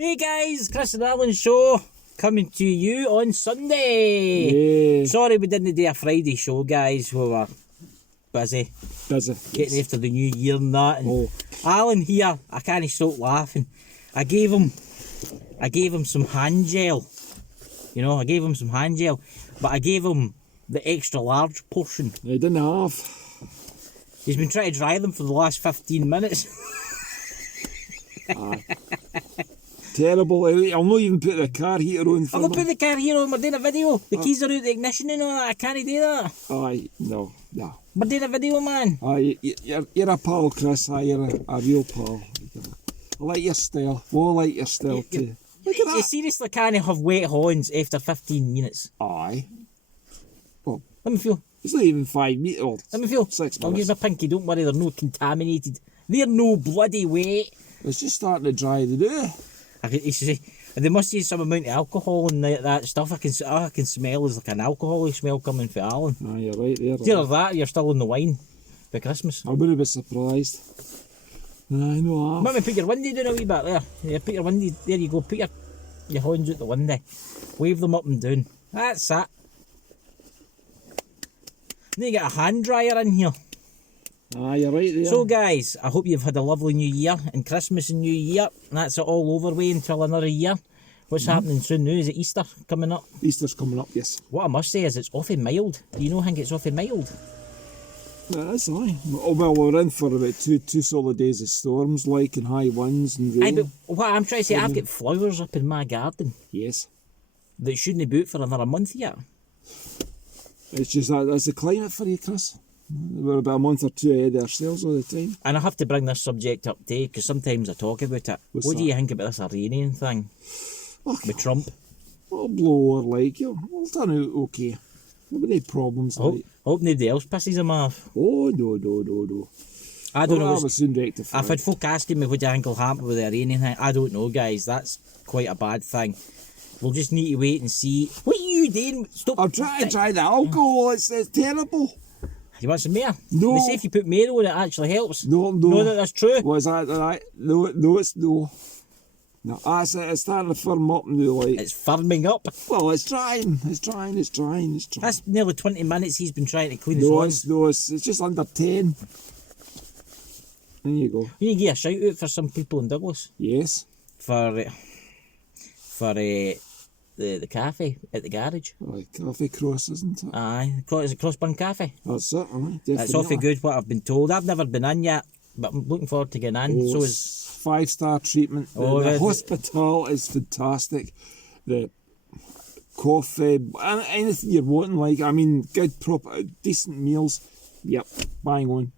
Hey guys, Chris and Alan show coming to you on Sunday. Yeah. Sorry we didn't do a Friday show, guys. We were busy getting yes. after the new year and that. And Alan here, I can't stop laughing. I gave him some hand gel. You know, I gave him some hand gel, but I gave him the extra large portion. They didn't have. He's been trying to dry them for the last 15 minutes. Terrible. I'll not even put the car heater on. I'm not putting the car here on. We're doing a video. The keys are out the ignition and all that. I can't do that. No. We're doing a video, man. You're a pal, Chris. You're a real pal. I like your style. I like your style too. Look at You that. seriously can't have wet horns after 15 minutes. Aye. Well, Let me feel. it's not even 5 metres. Well, Let me feel. 6 I'll use minutes. my pinky. Don't worry, they're no contaminated. They're no bloody wet. It's just starting to dry the do. They must use some amount of alcohol and that stuff. I can smell there's like an alcoholic smell coming from Alan. You're right there. It's either that or you're still on the wine for Christmas. I wouldn't be surprised. I know. Let me put your window down a wee bit there. Yeah, put your window. There you go. Put your horns out the window. Wave them up and down. That's it. Then you get a hand dryer in here. You're right there. So guys, I hope you've had a lovely new year and Christmas and New Year. That's it all over way until another year. What's happening soon now? Is it Easter coming up? Easter's coming up, yes. What I must say is it's awfully mild. Do you know think it's awfully mild? That's aye. Oh, well, we're in for about two solid days of storms, like, and high winds and rain. Aye, but what I'm trying to say, I've got flowers up in my garden Yes. that shouldn't be out for another month yet. It's just that's the climate for you, Chris. We're about a month or two ahead of ourselves all the time. And I have to bring this subject up today because sometimes I talk about it. What's What do that? you think about this Iranian thing with Trump? We'll blow our like, we'll turn out okay. There'll be no problems. I hope nobody else pisses him off. Oh, no. I don't know. I was soon rectified. I've had folk asking me what do you think will happen with the Iranian thing. I don't know, guys. That's quite a bad thing. We'll just need to wait and see. What are you doing? Stop. I'm trying to try the alcohol. It's terrible. You want some more? No. They say if you put mayo in it actually helps. No. Know that that's true? What is that? No, it's no. No, it's starting to firm up now, like. It's firming up. Well, it's trying. That's nearly 20 minutes he's been trying to clean his No, horns. it's just under 10. There you go. You need to give a shout out for some people in Douglas Yes. for the cafe at the garage. Coffee Cross, isn't it? Aye, is it Crossburn Cafe? That's it, aye, definitely. It's awfully good what I've been told. I've never been in yet, but I'm looking forward to getting in. So is 5-star treatment. The hospital is fantastic. The coffee, anything you're wanting, like, I mean, good, proper, decent meals. Yep, bang on.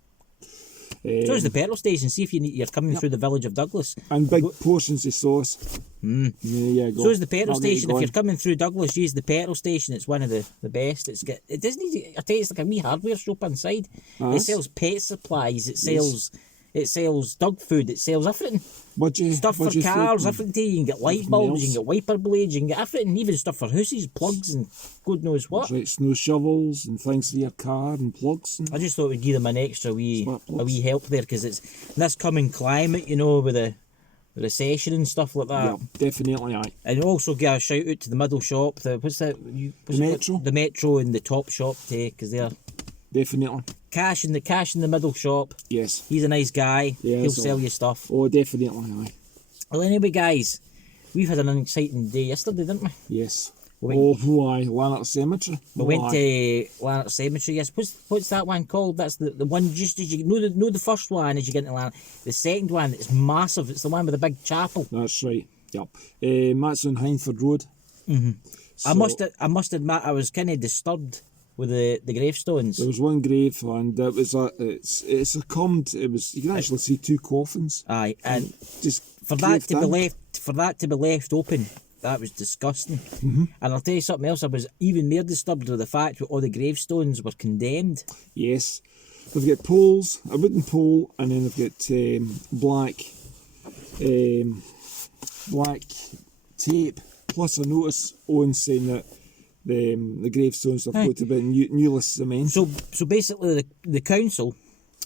so is the petrol station. See if you're coming through the village of Douglas. And big portions of sauce. There you go. So is the petrol I'll get you station. If going. you're coming through Douglas, use the petrol station. It's one of the best. It doesn't need. I tell you, it's like a wee hardware shop inside. It sells pet supplies. It sells dog food. It sells everything. Stuff for cars, everything. You can get light bulbs. You can get wiper blades. You can get everything. Even stuff for houses, plugs, and God knows what. That's right, snow shovels and things for your car and plugs. And I just thought we'd give them an extra wee Smart plugs. help there because it's this coming climate, you know, with the recession and stuff like that. yeah, definitely, aye. And also give a shout out to the middle shop. What's that? Metro? The Metro and the top shop today because they're Definitely. cash in the middle shop. Yes. He's a nice guy. Yeah, He'll so- sell you stuff. Oh, definitely, aye. Well, anyway, guys, we've had an exciting day yesterday, didn't we? Yes. We Aye, Lanark Cemetery. We went to Lanark Cemetery. Yes, what's that one called? That's the one just as you know the first one as you get into Lanark. The second one, it's massive. It's the one with the big chapel. That's right. Yep. That's on Hindford Road. I must admit, I was kind of disturbed with the gravestones. There was one grave, and it was it's succumbed. It was you can actually see 2 coffins. Aye, and Just for that to caved be in. left open, that was disgusting. And I'll tell you something else. I was even more disturbed with the fact that all the gravestones were condemned. Yes. They've got poles, a wooden pole, and then they've got black tape plus a notice on saying that the gravestones have got to be newly cemented. So basically, the council,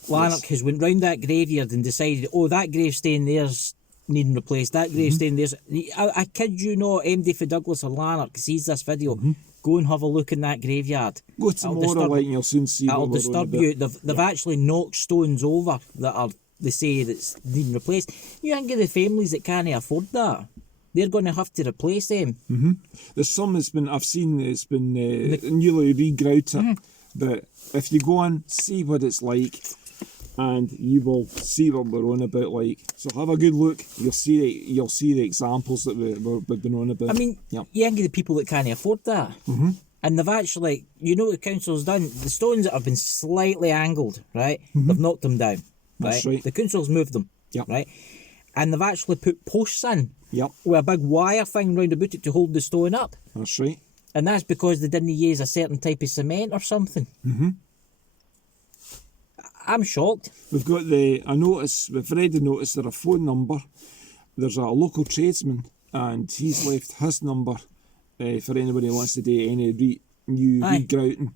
Lanark, has went round that graveyard and decided, that gravestone there's needing replaced. That gravestone there's, I kid you not, MD for Douglas or Lanark sees this video. Go and have a look in that graveyard. Go tomorrow, like, and you'll soon see. It'll disturb you. They've actually knocked stones over they say that's needing replaced. You think of the families that can't afford that. They're going to have to replace them. There's some I've seen it's been newly re-grouted. But if you go on, see what it's like, and you will see what we're on about. Like, so have a good look. You'll see the examples that we've been on about. I mean, you think of the people that can't afford that. And they've actually, what the council's done, the stones that have been slightly angled, right? They've knocked them down. That's right. The council's moved them. Right? And they've actually put posts in. With a big wire thing round about it to hold the stone up. That's right. And that's because they didn't use a certain type of cement or something. I'm shocked. We've got we've read the notice, there's a phone number. There's a local tradesman, and he's left his number for anybody who wants to do any new regrouting.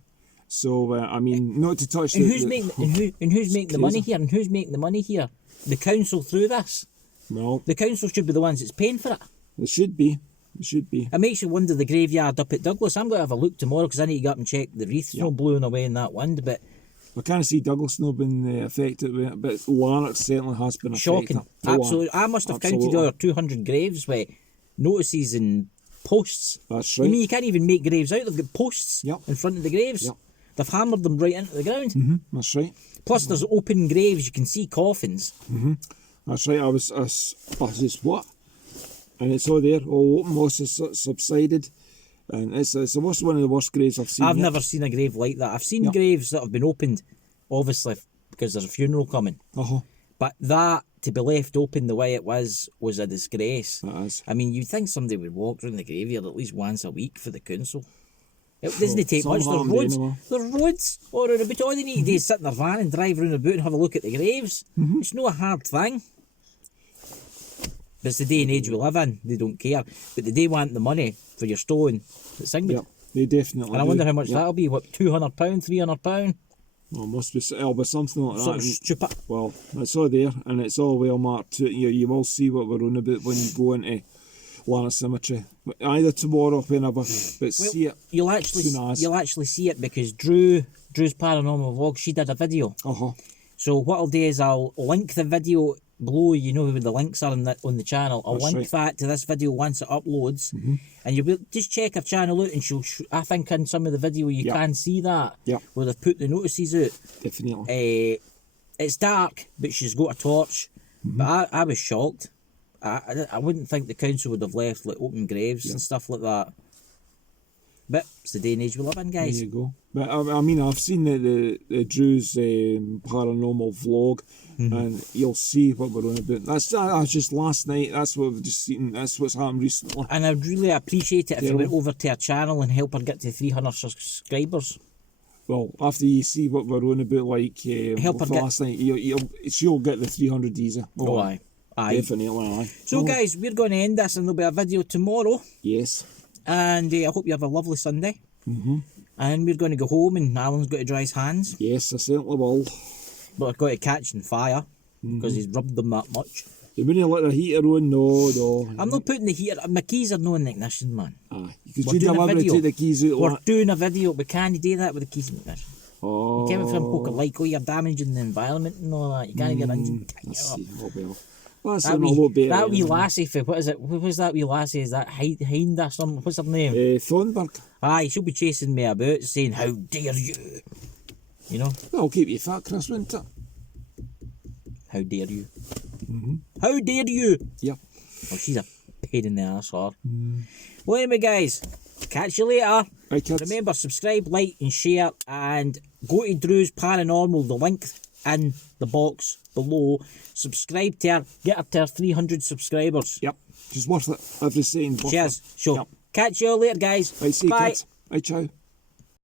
So, I mean, not to touch and who's making the money here? And who's making the money here? The council through this? Well, the council should be the ones that's paying for it. They should be. It makes you wonder the graveyard up at Douglas. I'm going to have a look tomorrow because I need to go up and check the wreaths not blowing away in that wind. But I can't see Douglas not been affected with it, but Lanark certainly has been affected. Shocking. Absolutely. I must have counted over 200 graves with notices and posts. That's right. You mean you can't even make graves out? They've got posts in front of the graves. They've hammered them right into the ground. That's right. Plus there's open graves. You can see coffins. That's right. I was just what? And it's all there. All open, moss has subsided. And it's one of the worst graves I've seen. I've never seen a grave like that. I've seen graves that have been opened, obviously, because there's a funeral coming. But that, to be left open the way it was a disgrace. It is. I mean, you'd think somebody would walk around the graveyard at least once a week for the council. It doesn't take much. There's roads all around about. All they need to do is sit in their van and drive around about and have a look at the graves. It's not a hard thing. But it's the day and age we live in. They don't care. But they want the money for your stone. It's Singapore. They definitely And I wonder how much that'll be. What, £200, £300? Well, it'll be something like that. Something stupid. Well, it's all there, and it's all well marked too. You will see what we're on about when you go into Lanark Cemetery. Either tomorrow or whenever, but see it. You'll actually see it because Drew's Paranormal Vlog, she did a video. So what I'll do is I'll link the video below, where the links are on the channel. I'll link that to this video once it uploads, and you'll just check her channel out, and she'll. I think in some of the video you can see that where they've put the notices out. Definitely. It's dark, but she's got a torch. But I was shocked. I wouldn't think the council would have left like open graves and stuff like that. But it's the day and age we live in, guys. There you go. But I mean, I've seen the Drew's Paranormal Vlog, and you'll see what we're on about. That's just last night. That's what we've just seen. That's what's happened recently. And I'd really appreciate it if you went over to her channel and help her get to 300 subscribers. Well, after you see what we're on about, like help her last night, she'll get the 300 easy. Aye. Definitely, aye. So, guys, we're going to end this, and there'll be a video tomorrow. Yes. And I hope you have a lovely Sunday. And we're going to go home, and Alan's got to dry his hands. Yes, I certainly will. But I've got to catch in fire because he's rubbed them that much. You wouldn't let the heater on? No. I'm not putting the heater. My keys are not in the ignition, man. Aye. Because you deliberately take the keys out. We're doing a video, but can you do that with the keys in the ignition? Oh. You can't poke a light, you're damaging the environment and all that. You can't get engine. That wee lassie for what is it? What was that wee lassie? Is that Hind or something? What's her name? Thornburg. Aye, she'll be chasing me about, saying, "How dare you?" That'll keep you fat, Chris, won't it? How dare you? How dare you? Yeah. Well, she's a pain in the ass, her. Well, anyway, guys, catch you later. Right, kids. Remember, subscribe, like, and share, and go to Drew's Paranormal. The link in the box below. Subscribe to her. Get her to her 300 subscribers. Yep. She's worth it. Every second. Cheers. Sure. Yep. Catch you all later, guys. Right, see you, bye. kids. Right, ciao.